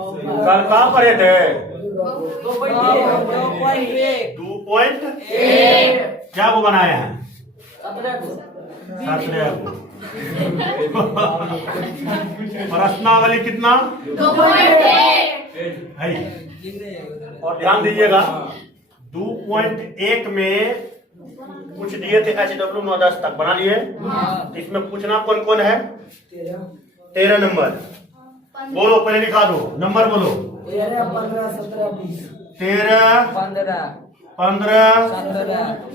कल कहाँ पढ़े थे? 2.1 क्या वो बनाए हैं? 17 को प्रश्नावली कितना है? और ध्यान दीजिएगा 2.1 में कुछ दिए थे HW 9-10 तक बना लिए। इसमें पूछना कौन कौन है? 13 नंबर बोलो, पहले लिखा दो नंबर बोलो। 13 15 17 20 13 15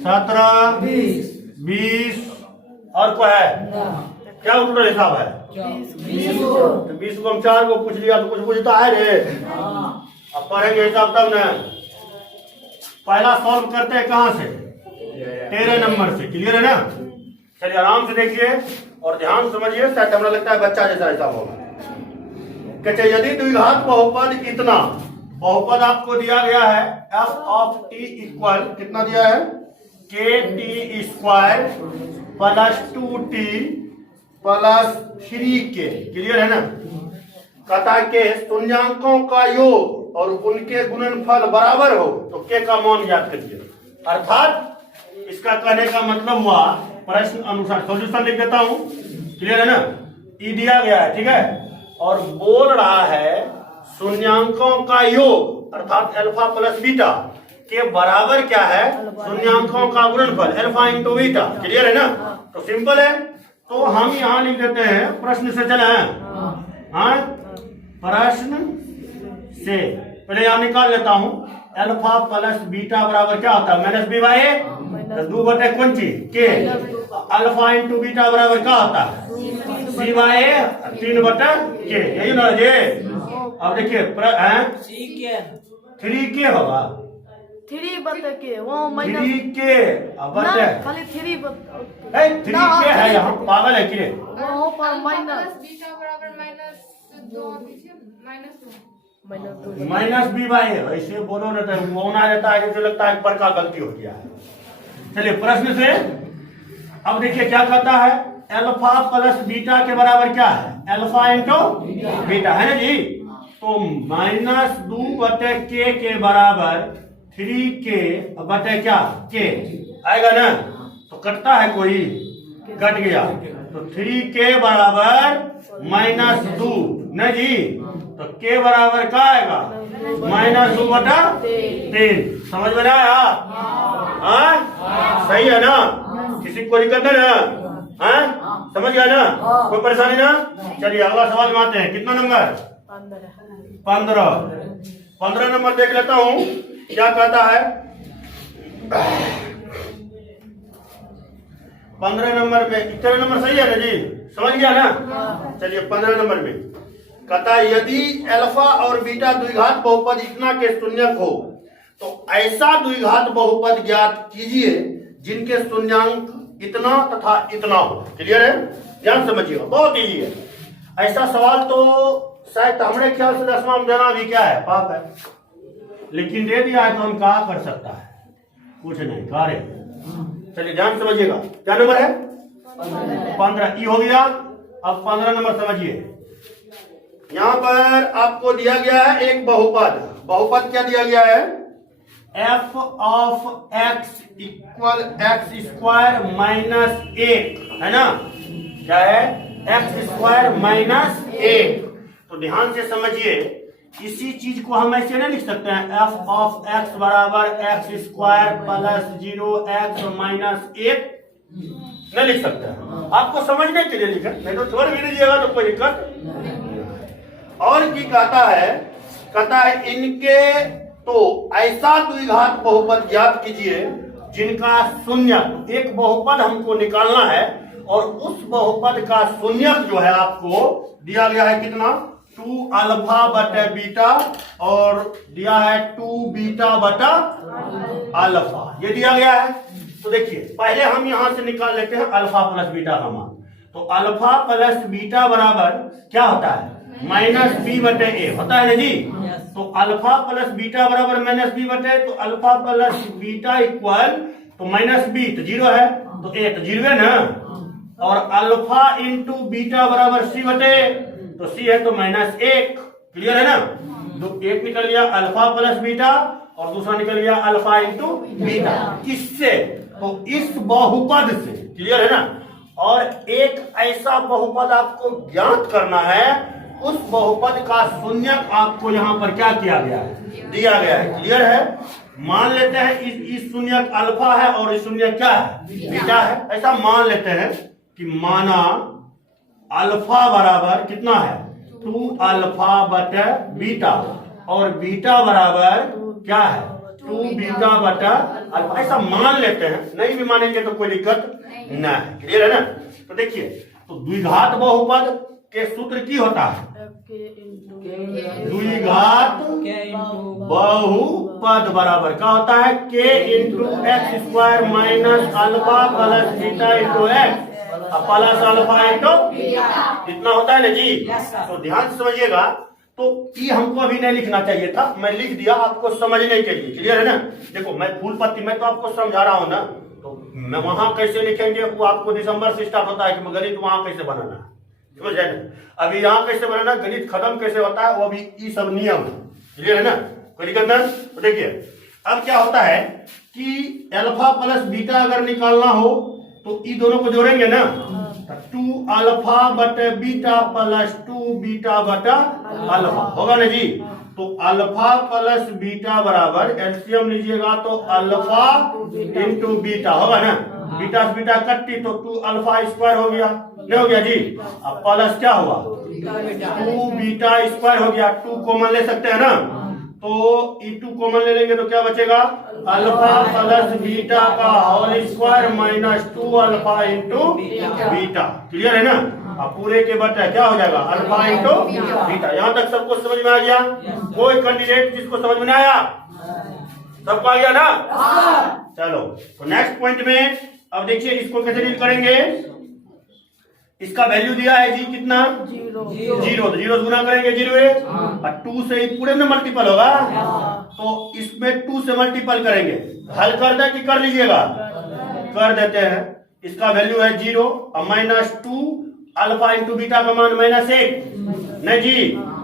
17 20 और क्या है? क्या टोटल हिसाब है? 20 तो 20 को हम 4 को पूछ लिया तो कुछ पूछता है रे। अब पढ़ेंगे हिसाब तब ना। पहला सॉल्व करते हैं कहाँ से? 13 नंबर से। क्लियर है ना? चलिए आराम से देखिए और ध्यान समझिए, शायद हमरा लगता है बच्चा जैसा हिसाब होगा। कहते यदि द्विघात बहुपद इतना, बहुपद आपको दिया गया है f ऑफ t इक्वल कितना दिया है? kt square plus 2t plus 3k। Clear है ना? कहता के शून्यांकों का योग और उनके गुणनफल बराबर हो तो k का मान ज्ञात करिए। अर्थात इसका कहने का मतलब हुआ प्रश्न अनुसार सॉल्यूशन लिख देता हूं। क्लियर है ना? ई दिया गया है, ठीक है, और बोल रहा है शून्यांकों का योग अर्थात अल्फा प्लस बीटा के बराबर क्या है? शून्यांकों का गुणनफल अल्फा इंटू बीटा। क्लियर है ना? तो सिंपल है, तो हम यहाँ लिख देते हैं प्रश्न से। चले हाँ, प्रश्न से पहले यहाँ निकाल लेता हूँ। अल्फा प्लस बीटा बराबर क्या होता है? माइनस बी बाई ए। 2 कौन चीज? के। अल्फा इंटू बीटा बराबर क्या होता है? सी बाई ए 3/k। यही ना ये? अब देखिए 3k होगा। 3/k वो माइनस 3k अब खाली 3k है यहाँ, पागल है कि? वो पर माइनस बीटा बराबर -2 -2 माइनस बी बाई ए। ऐसे बोलो ना तो होना रहता है, जैसे लगता है बड़का गलती हो गया है। चलिए प्रश्न से अब देखिए क्या कहता है? अल्फा प्लस बीटा के बराबर क्या है? अल्फा इंटू बीटा है ना जी? तो -2/k के बराबर 3k बटे क्या? k आएगा ना? तो कटता है कोई? कट गया। तो 3k बराबर -2 न जी? तो k बराबर क्या आएगा? -2/3। समझ में आया? हाँ सही है ना? किसी को दिक्कत है ना? हाँ समझ गया ना? कोई परेशानी ना? चलिए अगला सवाल में आते हैं। कितना नंबर? 15 नंबर देख लेता हूँ क्या कहता है। 15 नंबर में 13 नंबर सही है ना जी? समझ गया ना? चलिए 15 नंबर में कहता है यदि अल्फा और बीटा द्विघात बहुपद इतना के शून्यक हो तो ऐसा द्विघात बहुपद ज्ञात कीजिए जिनके शून्यांक इतना तथा इतना हो। क्लियर है? ध्यान समझिएगा, बहुत इजी है। ऐसा सवाल तो शायद हमारे ख्याल से 10वां में देना भी क्या है? पाप है, लेकिन दे दिया है तो हम क्या कर सकता है? कुछ नहीं कार्य। चलिए ध्यान समझिएगा, क्या नंबर है? 15 ई हो गया। अब 15 नंबर समझिए। यहाँ पर आपको दिया गया है एक बहुपद। बहुपद क्या दिया गया है? f of x equal x square -1 है ना? क्या है? x square -1। तो ध्यान से समझिए, इसी चीज को हम ऐसे नहीं लिख सकते हैं f ऑफ x बराबर x स्क्वायर प्लस 0x -1 नहीं लिख सकते हैं। आपको समझने के लिए लिखा, नहीं तो छोड़ भी दीजिएगा तो कोई दिक्कत। और की कहता है इनके तो ऐसा द्विघात बहुपद ज्ञात कीजिए जिनका शून्यक, एक बहुपद हमको निकालना है और उस बहुपद का शून्यक जो है आपको दिया गया है कितना? 2 अल्फा बटे बीटा और दिया है 2 बीटा बटा अल्फा, ये दिया गया है। तो देखिए पहले हम यहां से निकाल लेते हैं अल्फा प्लस बीटा का मान। तो अल्फा प्लस बीटा बराबर क्या होता है? -b/a होता है ना जी? तो अल्फा प्लस बीटा बराबर -b/a, तो अल्फा प्लस बीटा इक्वल तो -b तो 0 है, तो a तो 0 है ना? और अल्फा इंटू बीटा बराबर c/a, तो c है तो -1। क्लियर है ना? एक निकल गया अल्फा प्लस बीटा और दूसरा निकल गया अल्फा इंटू बीटा। किससे? तो इस बहुपद से। क्लियर है ना? और एक ऐसा बहुपद आपको ज्ञात करना है, उस बहुपद का शून्यक आपको यहाँ पर क्या किया गया है? दिया गया है। क्लियर है? मान लेते हैं इस शून्यक अल्फा है और इस शून्यक क्या है? बीटा है। ऐसा मान लेते हैं कि माना अल्फा बराबर कितना है? 2 अल्फा बटा बीटा और बीटा बराबर क्या है? 2 बीटा बटा अल्फा। ऐसा मान लेते हैं, नहीं भी मानेंगे तो कोई दिक्कत नहीं है। क्लियर है ना? तो देखिए, तो द्विघात बहुपद के सूत्र की होता है? द्विघात बहुपद बराबर क्या होता है? k into x square minus alpha plus beta into x plus alpha into इतना होता है ना जी। तो ध्यान से समझिएगा। तो ये हमको अभी नहीं लिखना चाहिए था, मैं लिख दिया आपको समझने के लिए। क्लियर है ना? देखो, मैं फूल पत्ती मैं तो आपको समझा रहा हूँ ना, तो मैं वहां कैसे लिखेंगे वो आपको दिसंबर से स्टार्ट होता है कि गणित वहां कैसे बनाना है, समझ गए ना? अभी यहाँ कैसे बनाना, गणित खत्म कैसे होता है, वो अभी ये सब नियम है। क्लियर है ना? कोई दिक्कत ना? तो देखिए, अब क्या होता है कि अल्फा प्लस बीटा अगर निकालना हो तो ये दोनों को जोड़ेंगे ना, 2 अल्फा बटे बीटा प्लस 2 बीटा बटा अल्फा होगा ना जी। तो अल्फा प्लस बीटा बराबर एलसीएम लीजिएगा तो अल्फा इंटू बीटा होगा ना। बीटा से बीटा कट्टी तो 2 अल्फा स्क्वायर हो गया, नहीं हो गया जी? अब प्लस क्या हुआ? 2 बीटा स्क्वायर हो गया। 2 कॉमन ले सकते हैं ना, तो ई 2 कॉमन ले लेंगे तो क्या बचेगा? अल्फा प्लस बीटा का whole square minus 2 alpha into beta. Clear है ना? अब पूरे के बटा क्या हो जाएगा? Alpha into beta. यहाँ तक सबको समझ में आ गया? कोई कैंडिडेट जिसको समझ में नहीं आया? सबको आ गया ना? चलो, तो नेक्स्ट पॉइंट में अब देखिए इसको कैसे डील करेंगे। इसका वैल्यू दिया है जी कितना? 0। तो 0 गुना करेंगे 0 है और 2 से ही पूरे में मल्टीपल होगा, तो इसमें 2 से मल्टीपल करेंगे। हल कर दे कि कर लीजिएगा? कर देते हैं। इसका वैल्यू है 0 और माइनस 2 अल्फा इंटू बीटा का मान -1 नहीं जी,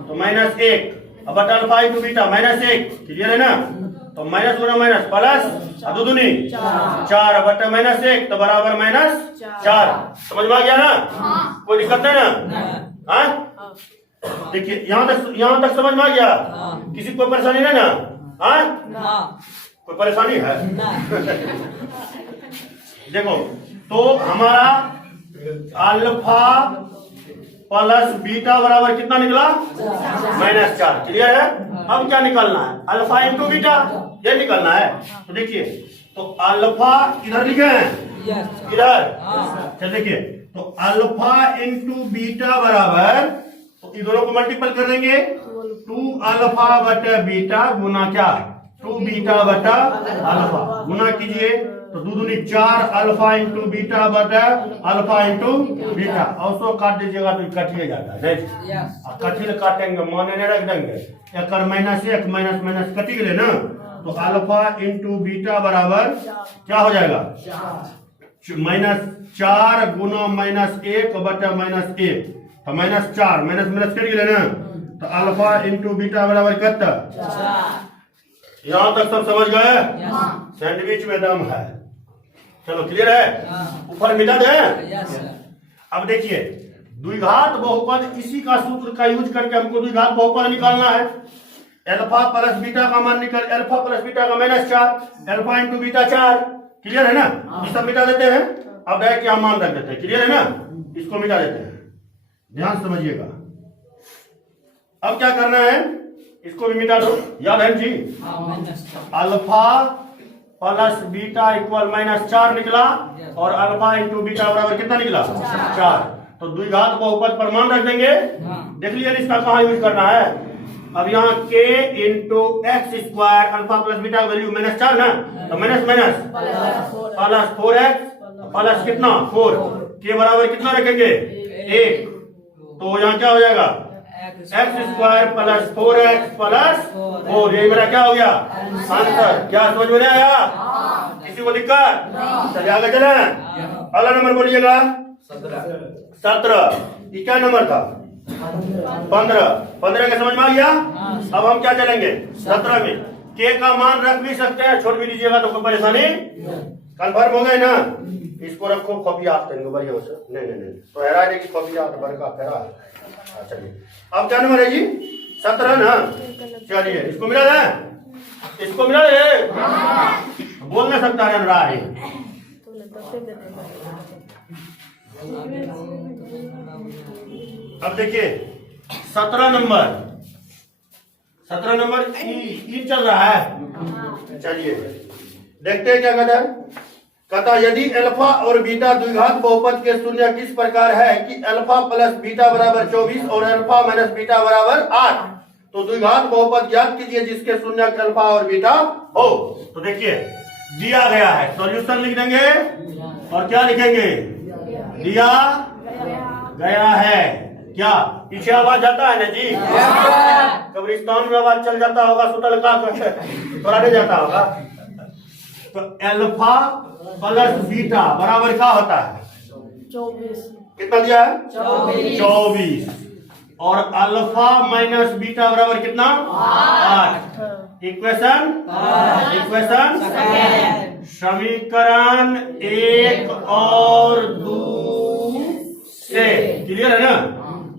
तो -1 अब बटा अल्फा इंटू बीटा -1। क्लियर है ना? तो माइनस गुना माइनस प्लस दो दूनी 4 बटा -1 तो बराबर -4। समझ में आ गया ना? कोई दिक्कत नहीं ना? हाँ, देखिए यहाँ तक समझ में आ गया? किसी को परेशानी नहीं ना? हाँ, कोई परेशानी है? देखो, तो हमारा अल्फा प्लस बीटा बराबर कितना निकला? -4। क्लियर है? अब क्या निकालना है? अल्फा इंटू बीटा, ये निकालना है। तो देखिए, तो अल्फा इधर लिखे हैं, इधर चल देखिए, तो अल्फा इंटू बीटा बराबर, तो इन दोनों को मल्टीपल कर देंगे, 2 अल्फा बटा बीटा गुना क्या? 2 बीटा बटा अल्फा गुना कीजिए तो 2 दूनी 4 अल्फा इंटू बीटा बटा अल्फा इंटू बीटा। और सो काट दीजिएगा तो कटिए जाता है। कटिल काटेंगे माने नहीं रख देंगे, एक -1 माइनस माइनस कटी गए ना, तो अल्फा इंटू बीटा बराबर क्या हो जाएगा? -4 गुना -1 बटा -1 तो -4 माइनस माइनस कट गए ना, तो अल्फा इंटू बीटा बराबर कितना? यहाँ तक सब समझ गए? सैंडविच में दम है। चलो, क्लियर है? ऊपर मिला दे। अब देखिए, द्विघात बहुपद, इसी का सूत्र का यूज करके हमको द्विघात बहुपद निकालना है। अल्फा प्लस बीटा का मान निकल, अल्फा प्लस बीटा का -4 अल्फा इंटू बीटा 4। क्लियर है ना? ये सब मिटा देते हैं। अब डायरेक्ट यहाँ मान रख देते हैं। क्लियर है ना? इसको मिटा देते हैं। ध्यान समझिएगा। अब क्या करना है? इसको भी मिटा दो। याद है जी? अल्फा प्लस बीटा इक्वल -4 निकला और अल्फा इंटू बीटा बराबर कितना निकला? 4। तो द्विघात बहुपद पर मान रख देंगे। देख लीजिए इसका कहाँ यूज करना है। अब यहाँ k into x square alpha plus beta value -4 ना, तो minus minus plus 4x plus कितना 4 के बराबर कितना रखेंगे? 1। तो यहाँ क्या हो जाएगा? X square plus 4x plus 4। ये मेरा क्या हो गया? आंसर। क्या समझ में नहीं आया? किसी को दिक्कत? चलिए आगे चले। अगला नंबर बोलिएगा। 17। ये क्या नंबर था? 15 15 के समझ में आ गया। अब हम क्या चलेंगे 17 में। के का मान रख भी सकते हैं, छोड़ भी दीजिएगा तो कोई परेशानी। कन्फर्म हो गए ना। इसको रखो कॉपी आप करेंगे बढ़िया से। नहीं तो हैरा की कॉपी आप बड़का फेरा। चलिए अब क्या नंबर है जी 17 ना। चलिए इसको मिला है, इसको मिला है। बोल नहीं सकता है रहा है। अब देखिए 17 नंबर ई चल रहा है। चलिए देखते हैं क्या कहता है। कहता यदि अल्फा और बीटा द्विघात बहुपद के शून्य किस प्रकार है कि अल्फा प्लस बीटा बराबर 24 और अल्फा माइनस बीटा बराबर 8, तो द्विघात बहुपद ज्ञात कीजिए जिसके शून्य अल्फा और बीटा हो। तो देखिए दिया गया है, सॉल्यूशन लिख देंगे और क्या लिखेंगे, दिया गया है। क्या पीछे आवाज आता है ना जी? कब्रिस्तान में आवाज चल जाता होगा, सुतल का थोड़ा नहीं जाता होगा। तो अल्फा प्लस बीटा बराबर क्या होता है 24। कितना दिया है 24 और अल्फा माइनस बीटा बराबर कितना 8। इक्वेशन समीकरण 1 और 2 से क्लियर है ना।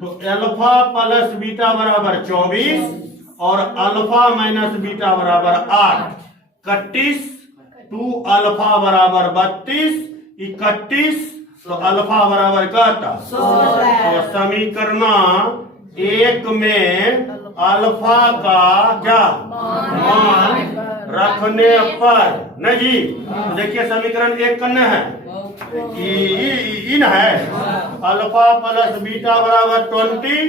तो अल्फा प्लस बीटा बराबर 24 और अल्फा माइनस बीटा बराबर 8। 31 2 अल्फा बराबर 32 31 तो अल्फा बराबर कहता। तो समीकरण 1 में अल्फा का क्या मान रखने पर नहीं जी। तो देखिए समीकरण 1 करना है इन है अल्फा प्लस बीटा बराबर 24।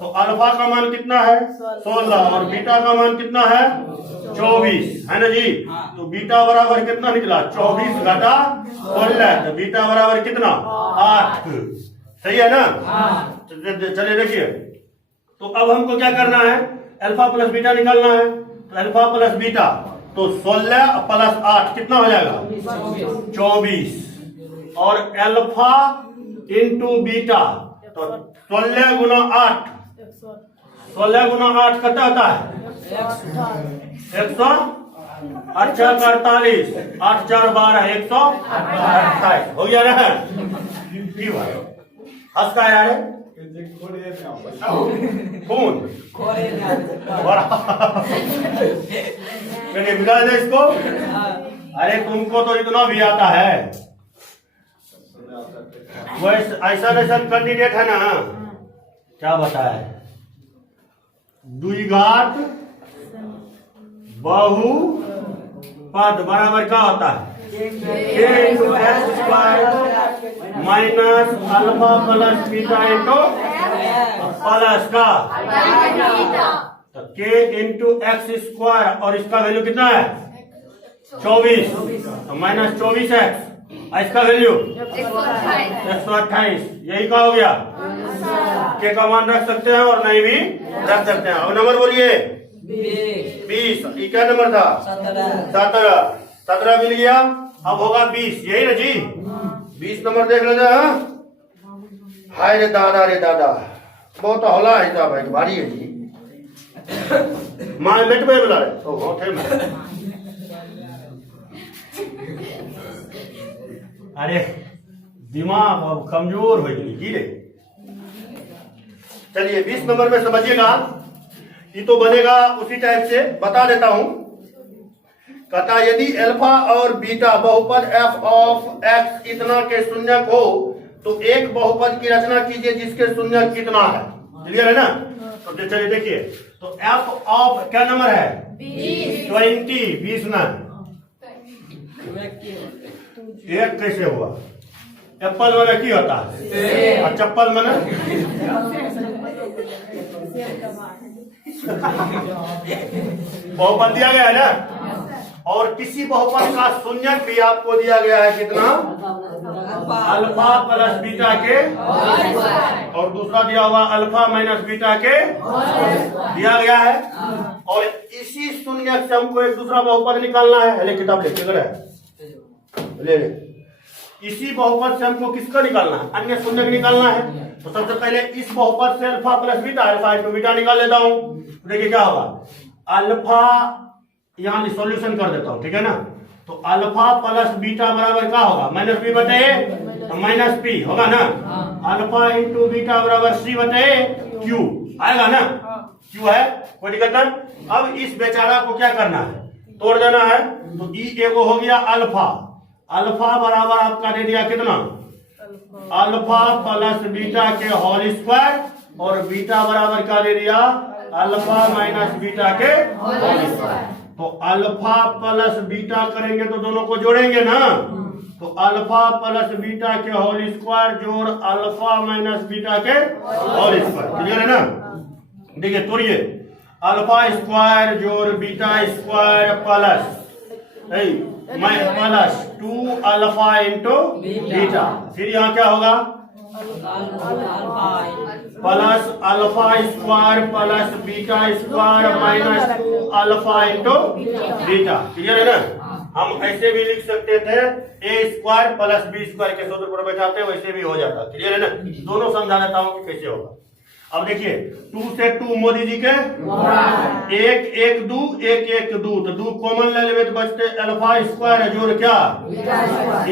तो अल्फा का मान कितना है 16 और बीटा का मान कितना है 24 है ना जी। तो बीटा बराबर कितना निकला 24 घटा 16। तो बीटा बराबर कितना 8। सही है ना। चलिए देखिए तो अब हमको क्या करना है अल्फा प्लस बीटा निकालना है। तो अल्फा प्लस बीटा तो 16 प्लस 8 कितना हो जाएगा 24 और अल्फा इंटू बीटा तो 16 गुना 8 16 गुना 8 कितना होता है 100 अच्छा 48 8 4 12 128 हो गया ना। हंस का यार कौन मैंने मिला दे इसको। अरे तुमको तो इतना भी आता है। वो ऐसा कैंडिडेट है ना क्या बताए द्विघात बहुपद बराबर क्या होता है minus alpha plus beta into plus का तो के इंटू एक्स स्क्वायर और इसका वैल्यू कितना है 24 तो माइनस 24x इसका वैल्यू 128। यही का हो गया। के का मान रख सकते हैं और नहीं भी रख सकते हैं। अब नंबर बोलिए 20। ये क्या नंबर था 17 मिल गया। अब होगा 20 यही ना जी। 20 नंबर देख लेते हैं। हाय रे दादा बहुत हौला है साहब भाई भारी है जी। माँ बेट पे बुला रहे तो अरे दिमाग अब कमजोर हो गई रे। चलिए 20 नंबर में समझिएगा। ये तो बनेगा उसी टाइप से बता देता हूं। कहता यदि अल्फा और बीटा बहुपद f ऑफ x इतना के शून्यक हो तो एक बहुपद की रचना कीजिए जिसके शून्यक कितना है। क्लियर है ना। तो चलिए देखिए तो f ऑफ क्या नंबर है 20 ना। एक कैसे हुआ एप्पल मैंने की होता है और चप्पल मैंने बहुपद दिया गया है ना। और किसी बहुपद का शून्यक भी आपको दिया गया है कितना अल्फा प्लस बीटा के और दूसरा दिया हुआ अल्फा माइनस बीटा के दिया गया है। और इसी शून्यक से हमको एक दूसरा बहुपद निकालना है। किताब लेके ले इसी बहुपद से हमको किसका निकालना है, अन्य शून्य का निकालना है। तो सबसे पहले इस बहुपद से alpha plus beta, alpha into beta निकाल लेता हूं। देखिए क्या होगा, अल्फा यहां सॉल्यूशन कर देता हूं, ठीक है ना। तो अल्फा प्लस बीटा बराबर क्या होगा, माइनस बी बटे ए, तो माइनस पी होगा ना। अल्फा इंटू बीटा बराबर सी बटे क्यू आएगा ना। क्यू है, कोई दिक्कत ना। अब इस बेचारा को क्या करना है, तोड़ देना है। तो ई एगो हो गया अल्फा, अल्फा बराबर आपका दे दिया कितना, अल्फा प्लस बीटा के होल स्क्वायर, और बीटा बराबर क्या दे दिया, अल्फा माइनस बीटा के होल स्क्वायर। तो अल्फा प्लस बीटा करेंगे तो दोनों को जोड़ेंगे ना। तो अल्फा प्लस बीटा के होल स्क्वायर जोड़ अल्फा माइनस बीटा के होल स्क्वायर, क्लियर है ना। देखिए तोड़िए, अल्फा स्क्वायर जोड़ beta square plus plus 2 alpha into beta, फिर यहाँ क्या होगा, plus alpha square plus beta square minus 2 alpha into beta, clear है ना। हम ऐसे भी लिख सकते थे, ए स्क्वायर प्लस बी स्क्वायर के सूत्र पर बैठाते वैसे भी हो जाता, क्लियर है ना। दोनों समझा देता हूँ कि कैसे होगा। अब देखिए 2 से 2 मोदी जी के 1 1 2 1 1 2, तो 2 कॉमन ले लेवे तो बचते अल्फा स्क्वायर जोड़ क्या,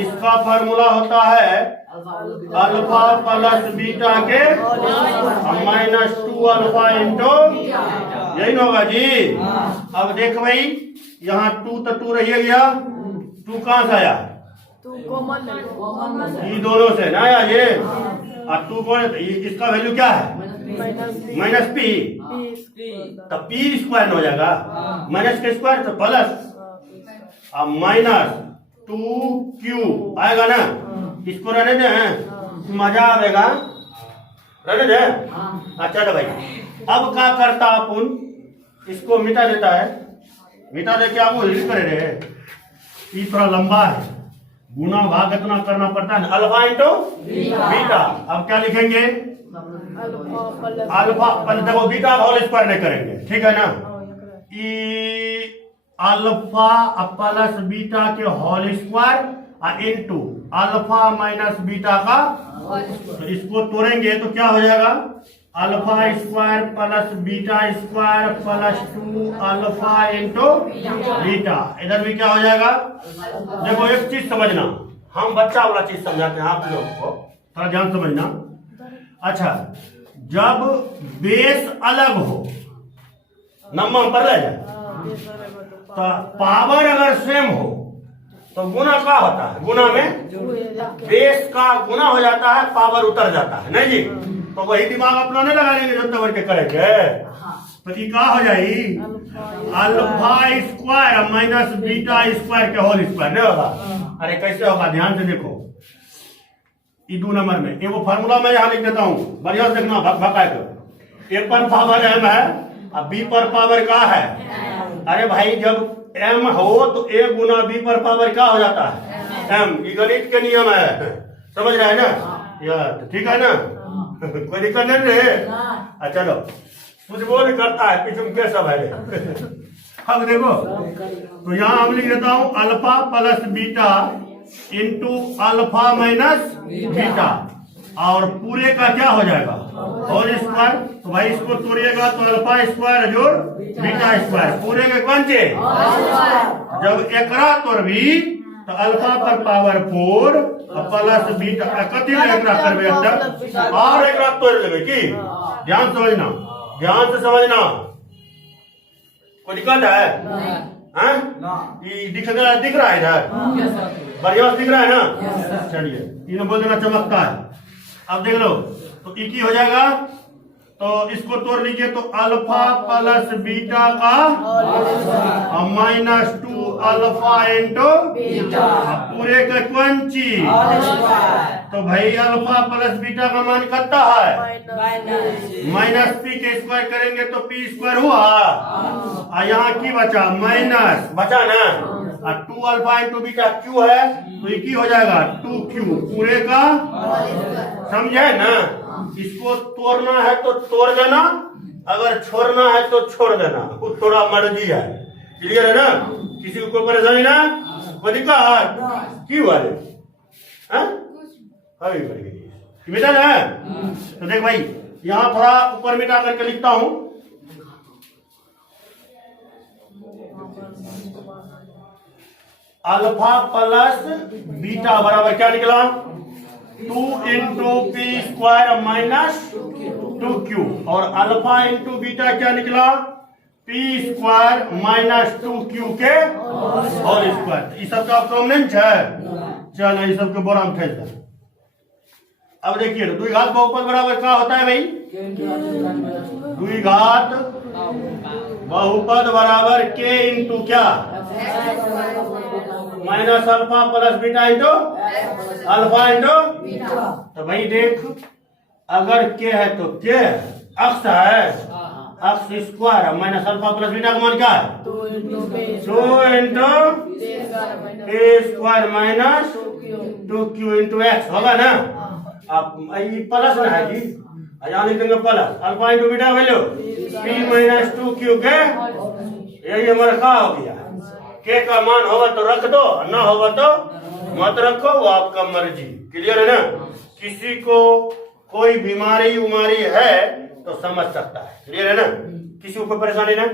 इसका फार्मूला होता है अल्फा प्लस बीटा के माइनस 2 अल्फा इंटू, यही ना होगा जी। अब देख भाई यहाँ 2 तो 2 रह गया, 2 कहाँ से आया, तू कॉमन ये दोनों से ना आया ये। और 2 कौन है, इसका वैल्यू क्या है, माइनस पी, तो पी स्क्वायर हो जाएगा, माइनस के स्क्वायर तो प्लस, अब माइनस 2q आएगा ना। इसको रहने दे, मजा आएगा, रहने दे। अच्छा तो भाई अब क्या करता अपन, इसको मिटा देता है, मिटा दे के आप लिख कर रहे, ये थोड़ा लंबा है, गुना भाग इतना करना पड़ता है, अल्फा इंटू बीटा। अब क्या लिखेंगे, अल्फा पहले देखो बीटा होल स्क्वायर नहीं करेंगे, ठीक है ना। ई अल्फा प्लस बीटा के whole square into alpha minus beta का, तो इसको तोड़ेंगे तो क्या हो जाएगा, alpha square plus beta square plus 2 alpha into beta. इधर भी क्या हो जाएगा, देखो एक चीज समझना, हम बच्चा वाला चीज समझाते हैं आप लोग को, थोड़ा ध्यान समझना। अच्छा, जब बेस अलग हो, नंबर पर ले जाए, तो पावर अगर सेम हो तो गुना क्या होता है, गुना में बेस का गुना हो जाता है, पावर उतर जाता है, नहीं जी। तो वही दिमाग अपना नहीं लगा लेंगे जो तवर के करेंगे, तो ये क्या हो जाएगी, alpha square minus beta square के होल स्क्वायर नहीं होगा। अरे कैसे होगा, ध्यान से देखो, ये 2 नंबर में ये वो फार्मूला मैं यहाँ लिख देता हूँ, बढ़िया से देखना, भगा कर। ए पर पावर एम है, अब बी पर पावर क्या है, अरे भाई जब एम हो तो ए गुना बी पर पावर क्या हो जाता है, एम। ये गणित के नियम है, समझ रहे हैं ना यार, ठीक है ना। कोई दिक्कत नहीं रहे। चलो कुछ वो नहीं करता है पीछे के सब है। अब देखो तो यहाँ हम लिख देता हूँ alpha plus beta into alpha minus beta, और पूरे का क्या हो जाएगा, होल स्क्वायर। तो भाई इसको तोड़िएगा तो अल्फा स्क्वायर जोड़ बीटा स्क्वायर, पूरे के कौन से, जब एकरा तोड़बी तो अल्फा पर पावर 4 प्लस बीटा कति एकरा करबे और एकरा तोड़ लेबे की। ध्यान समझना, ध्यान से समझना, कोई दिक्कत है, हैं? ये दिख रहा है इधर, बढ़िया दिख रहा है ना। चलिए इन्हें बोल देना चमकता है। अब देख लो तो एक ही हो जाएगा, तो इसको तोड़ लीजिए तो अल्फा प्लस बीटा का माइनस 2 अल्फा इंटू पूरे का कौन चीज, तो भाई अल्फा प्लस बीटा का मान कितना है, माइनस पी के स्क्वायर करेंगे तो पी स्क्वायर हुआ, और यहाँ की बचा माइनस बचा ना, और 2 अल्फा इंटू बीटा क्यू है तो एक ही हो जाएगा 2q पूरे का, समझे ना। इसको तोड़ना है तो तोड़ देना, अगर छोड़ना है तो छोड़ देना, वो थोड़ा मर्जी है, क्लियर है ना। किसी को कोई परेशानी ना, कोई दिक्कत क्यों वाले हाँ? अभी बढ़ गई मिटा है। तो देख भाई यहाँ थोड़ा ऊपर मिटा करके लिखता हूं। अल्फा प्लस बीटा बराबर क्या निकला 2 into P square minus 2q और अल्फा इंटू बीटा क्या निकला पी स्क्वायर माइनस 2q के होल स्क्वायर। ये सब का कॉम्पोनेंट है। चलो ये सब के बोरा में फेंक दे। अब देखिए द्विघात बहुपद बराबर क्या होता है भाई द्विघात बहुपद बराबर k इंटू क्या minus alpha plus beta into alpha into. तो भाई देख अगर k है तो k अक्ष है अक्ष square minus alpha plus beta का मान क्या है 2 into A square minus 2q into X होगा ना। आप ये प्लस ना है जी यहाँ लिख देंगे plus alpha into beta value p minus 2q के यही हमारा क्या हो गया के का मान होगा तो रख दो ना होगा तो मत रखो वो आपका मर्जी। क्लियर है ना। किसी को कोई बीमारी उमारी है तो समझ सकता है। क्लियर है ना। किसी को परेशानी ना।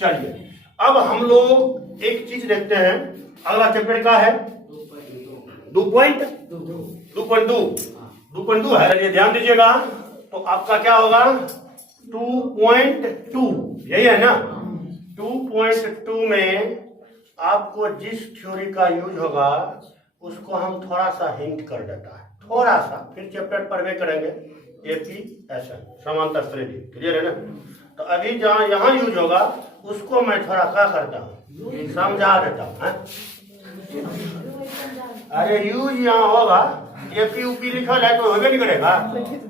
चलिए अब हम लोग एक चीज देखते हैं अगला चैप्टर का है 2.2 है। चलिए ध्यान दीजिएगा तो आपका क्या होगा 2.2 यही है ना। 2.2 में आपको जिस थ्योरी का यूज होगा उसको हम थोड़ा सा हिंट कर देता है थोड़ा सा फिर चैप्टर पढ़वे करेंगे एपी एसएन समांतर श्रेणी। क्लियर है ना। तो अभी जहाँ यहाँ यूज होगा उसको मैं थोड़ा क्या करता हूँ समझा देता हूँ। अरे यूज यहाँ होगा एपी यूपी लिखा है तो होगे नहीं करेगा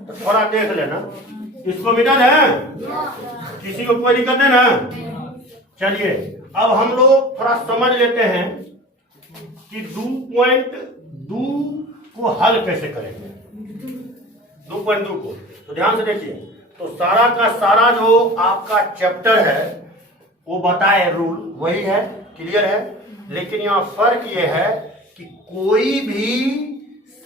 तो थोड़ा देख लेना। इसको मिटा दे किसी को कोई दिक्कत है ना। चलिए अब हम लोग थोड़ा समझ लेते हैं कि 2.2 को हल कैसे करेंगे 2.2 को। तो ध्यान से देखिए तो सारा का सारा जो आपका चैप्टर है वो बताए रूल वही है। क्लियर है। लेकिन यहाँ फर्क ये है कि कोई भी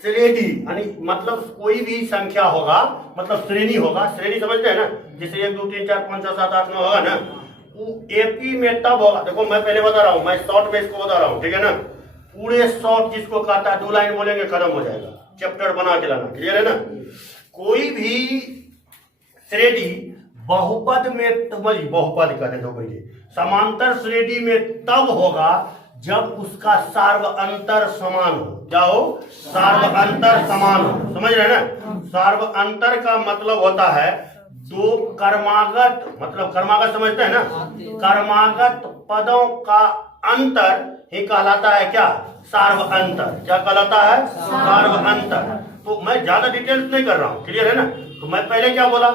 श्रेणी यानी मतलब कोई भी संख्या होगा मतलब श्रेणी होगा। श्रेणी समझते हैं ना जैसे 1 2 3 4 5 6 7 8 9 होगा ना वो एपी में तब होगा। देखो मैं पहले बता रहा हूँ मैं शॉर्ट में इसको बता रहा हूँ ठीक है ना। पूरे शॉर्ट जिसको कहता है 2 लाइन बोलेंगे खत्म हो जाएगा चैप्टर बना के लाना। क्लियर है ना। कोई भी श्रेणी बहुपद में बहुपद कहते हैं भाई समांतर श्रेणी में तब होगा जब उसका सार्व अंतर समान हो। क्या हो सार्व अंतर समान हो। समझ रहे हैं ना। सार्व अंतर का मतलब होता है दो कर्मागत मतलब कर्मागत समझते हैं ना कर्मागत पदों का अंतर ही कहलाता है क्या सार्व अंतर। क्या कहलाता है सार्व अंतर। तो मैं ज्यादा डिटेल्स नहीं कर रहा हूँ। क्लियर है ना। तो मैं पहले क्या बोला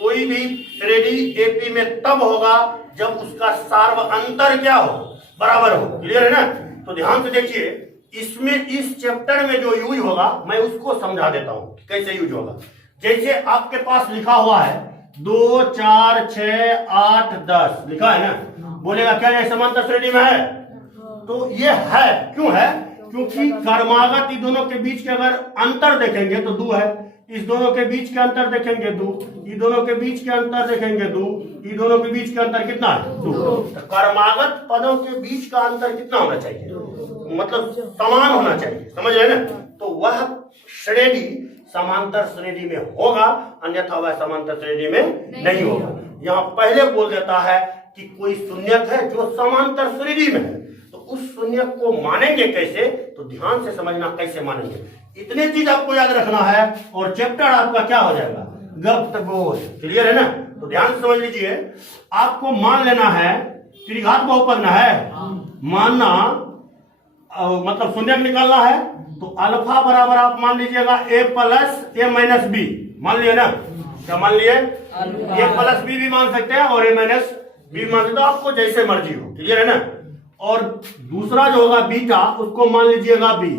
कोई भी श्रेणी एपी में तब होगा जब उसका सार्व अंतर क्या हो बराबर हो। क्लियर है ना। तो ध्यान से देखिए इसमें इस चैप्टर में जो यूज होगा मैं उसको समझा देता हूँ कैसे यूज होगा। जैसे आपके पास लिखा हुआ है 2 4 6 8 10 लिखा है ना। बोलेगा क्या ये समांतर श्रेणी में है तो ये है क्यों है क्योंकि कर्मागत इन दोनों के बीच के अगर अंतर देखेंगे तो 2 है। इस दोनों के बीच के अंतर देखेंगे 2 ये दोनों के बीच के अंतर देखेंगे 2 ये दोनों के बीच के अंतर कितना है 2। तो कर्मागत पदों के बीच का अंतर कितना होना चाहिए मतलब समान होना चाहिए। समझ रहे ना। तो वह श्रेणी समांतर श्रेणी में होगा अन्यथा वह समांतर श्रेणी में नहीं होगा। यहाँ पहले बोल देता है कि कोई शून्यक है जो समांतर श्रेणी में है तो उस शून्यक को मानेंगे कैसे तो ध्यान से समझना कैसे मानेंगे। इतने चीज आपको याद रखना है और चैप्टर आपका क्या हो जाएगा गप्त गोल। क्लियर है ना। तो ध्यान से समझ लीजिए आपको मान लेना है त्रिघात बहुपद ना है मानना मतलब शून्यक निकालना है तो अल्फा बराबर आप मान लीजिएगा a plus a minus b मान लिए ना। क्या मान लिए a प्लस बी भी मान सकते हैं और a माइनस बी मान सकते हो आपको जैसे मर्जी हो। क्लियर है ना। और दूसरा जो होगा बीटा उसको मान लीजिएगा b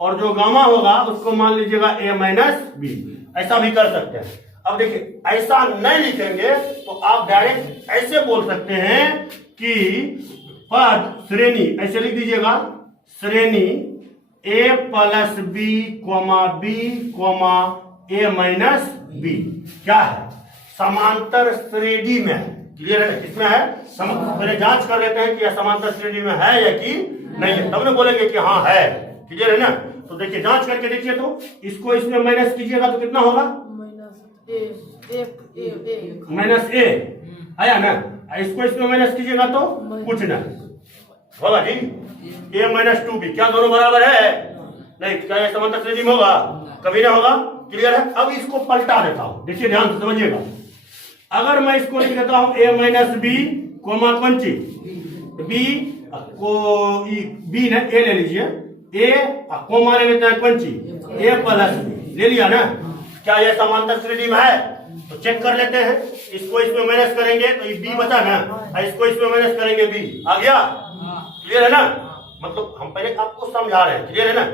और जो गामा होगा उसको मान लीजिएगा a माइनस बी। ऐसा भी कर सकते हैं। अब देखिए ऐसा नहीं लिखेंगे तो आप डायरेक्ट ऐसे बोल सकते हैं कि पद श्रेणी ऐसे लिख दीजिएगा श्रेणी A plus B comma B comma A minus B क्या है? समांतर श्रेणी में है। क्लियर है? किसमें है? पहले जांच कर लेते हैं कि यह समांतर श्रेणी में है या कि नहीं है, तब ना बोलेंगे कि हाँ है। क्लियर है ना? तो देखिए जांच करके देखिए, तो इसको इसमें माइनस कीजिएगा तो कितना होगा? माइनस ए आया ना। इसको इसमें माइनस कीजिएगा तो कुछ नहीं होगा जी। ए माइनस 2b क्या दोनों बराबर है? नहीं। क्या ये समांतर श्रेणी में होगा? कभी ना होगा। क्लियर है? अब इसको पलटा देता हूं, देखिए ध्यान से समझिएगा। अगर मैं इसको लिख देता हूं ए माइनस बी कोमा कौन सी बी को बी ने ए ले लीजिए, ए कोमा ले लेते हैं कौन सी ए प्लस बी ले लिया ना। क्या यह समांतर श्रेणी में है? तो चेक कर लेते हैं। इसको इसमें माइनस करेंगे तो ये बी बचा ना, इसको इसमें माइनस करेंगे बी आ गया। क्लियर है ना? मतलब हम पहले आपको समझा रहे हैं। क्लियर है ना?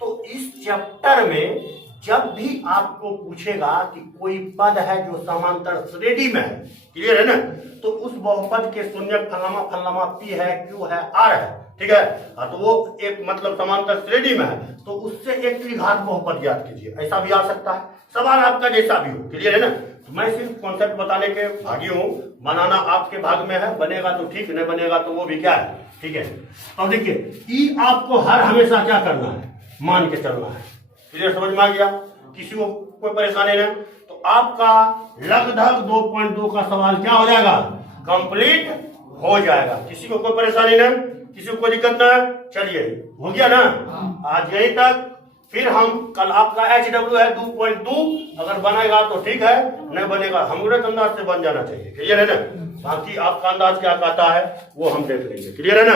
तो इस चैप्टर में जब भी आपको पूछेगा कि कोई पद है जो समांतर श्रेणी में है, क्लियर है ना, तो उस बहुपद के शून्यक फलामा फलामा पी है, क्यू है, आर है, ठीक है, हाँ, तो वो एक मतलब समांतर श्रेणी में है, तो उससे एक द्विघात बहुपद ज्ञात कीजिए। ऐसा भी आ सकता है, सवाल आपका जैसा भी हो। क्लियर है ना? तो मैं सिर्फ कॉन्सेप्ट बताने के भागी हूँ, बनाना आपके भाग में है। बनेगा तो ठीक, नहीं बनेगा तो वो भी क्या है, ठीक है। तो देखिए ई आपको हर हमेशा क्या करना है, मान के चलना है। क्लियर? समझ में आ गया? किसी को कोई परेशानी नहीं, तो आपका लगभग 2.2 का सवाल क्या हो जाएगा, कंप्लीट हो जाएगा। किसी को कोई परेशानी नहीं, किसी को कोई दिक्कत नहीं? चलिए हो गया ना आज यहीं तक। फिर हम कल आपका HW है 2.2, अगर बनेगा तो ठीक है, नहीं बनेगा हमरे अंदाज से बन जाना चाहिए। क्लियर है ना? बाकी आपका अंदाज क्या कहता है वो हम देख लेंगे। क्लियर है ना?